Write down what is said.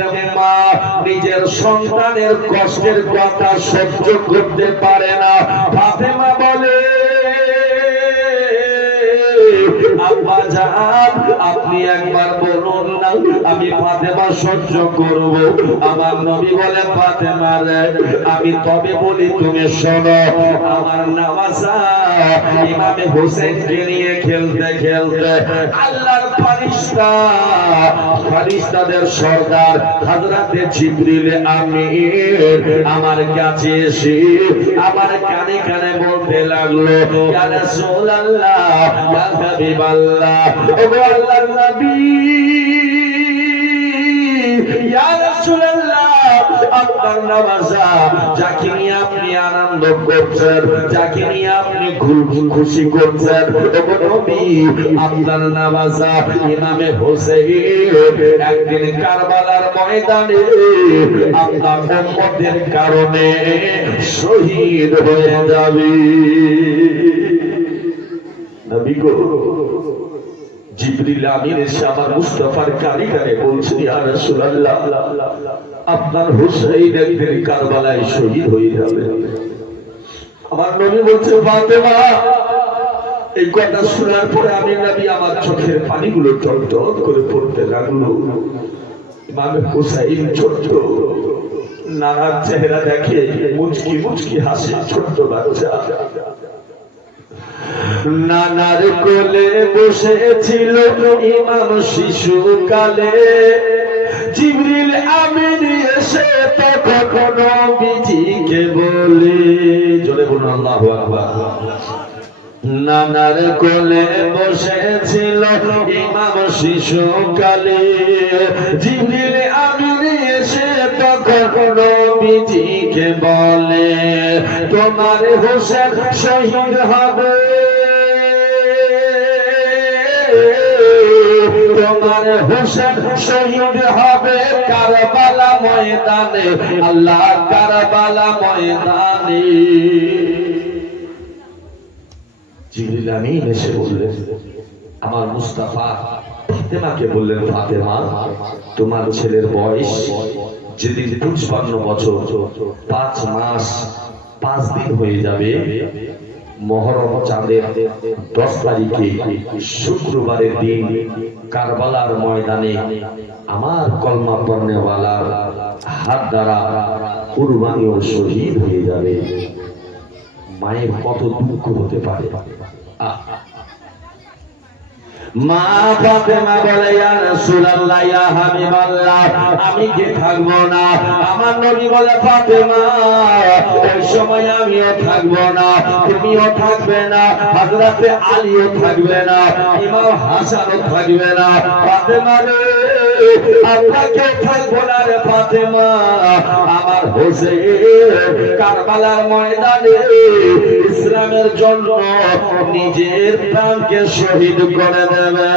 নিজের মা নিজের সন্তানের কষ্টের কথা সহ্য করতে পারে না। ফাতেমা বলে, আব্বা জান আপনি একবার বলুন না, আমি ফাতেমা সহ্য করব। আমার নবী বলে, ফাতেমা রে আমি তবে বলি তুমি শোনো। আমার নামাজা ইমামে হোসেনকে নিয়ে খেলতে খেলতে আল্লাহর ফারিস্তাদের সর্দার হযরতে জিবরিল আমিন আমার কাছে এসে আমার কানে কানে বলতে লাগলো, ইয়া রাসূলুল্লাহ ইয়া হাবিবাল্লাহ, ওগো আল্লাহর নবী, ইয়া রাসূলুল্লাহ আপনার নামাজা যাকে নিয়ে আপনি আনন্দ করছেন, যাকে নিয়ে আপনি খুশি করছেন, ওগো নবী আপনার নামাজা ইমামে হোসেন একদিন কারবালার ময়দানে আপনার উম্মতের কারণে শহীদ হয়ে যাবে। নবী গো, জিবরিল আমিন এসে আমার মুস্তাফার কানে কানে বলছে, ইয়া রাসূলুল্লাহ আপনার হুসাইন একদিন কারবালায় শহীদ হয়ে যাবে। আমার নবী বলছে, ফাতেমা এই কথা শোনার পরে আমি নবী আমার চোখের পানিগুলো টলটল করে পড়তে লাগলো। ইমাম হুসাইন ছোট্ট নানার চেহারা দেখে মুচকি মুচকি হাসে, ছোট্ট বাচ্চা নানার কোলে বসেছিল ইমাম শিশুকালে। জিবরিল আমিন এসে তখন নবীজিকে বলে, জোরে বলুন আল্লাহু আকবার। নানার কোলে বসেছিল ইমাম শিশুকালে। জিবরিল আমিন এসে তখন নবীজিকে বলে, তোমার হোসেন শহীদ হবে, তোমার হোসেন শহীদ হবে কারবালা ময়দানে, আল্লাহ কারবালা ময়দানে। জিবরিল আমিন এসে বললেন, আমার মুস্তাফা ফাতেমাকে বললেন, ফাতেমা তোমার ছেলের বয়স যেদিন 55 বছর 5 মাস 5 দিন হয়ে যাবে, মহরম চাঁদের 10 তারিখে শুক্রবারের দিন কারবালার ময়দানে আমার কলমা পড়নেওয়ালার হাত দ্বারা কুরবানি ও শহীদ হয়ে যাবে। মায়ের কত দুঃখ হতে পারে। মা ফাতেমা বলে, ইয়া রাসূলুল্লাহ ইয়া হাবিবাল্লাহ আমি কি থাকবো না? আমার নবী বলে, ফাতেমা ওই সময় আমিও থাকবো না, তুমিও থাকবে না, হযরতে আলীও থাকবে না, ইমাম হাসানও থাকবে না। ফাতেমা রে আপনাকে থাকবো না রে ফাতেমা, আমার হোসেন কারবালার ময়দানে ইসলামের জন্য নিজের প্রাণকে শহীদ করে দেবে।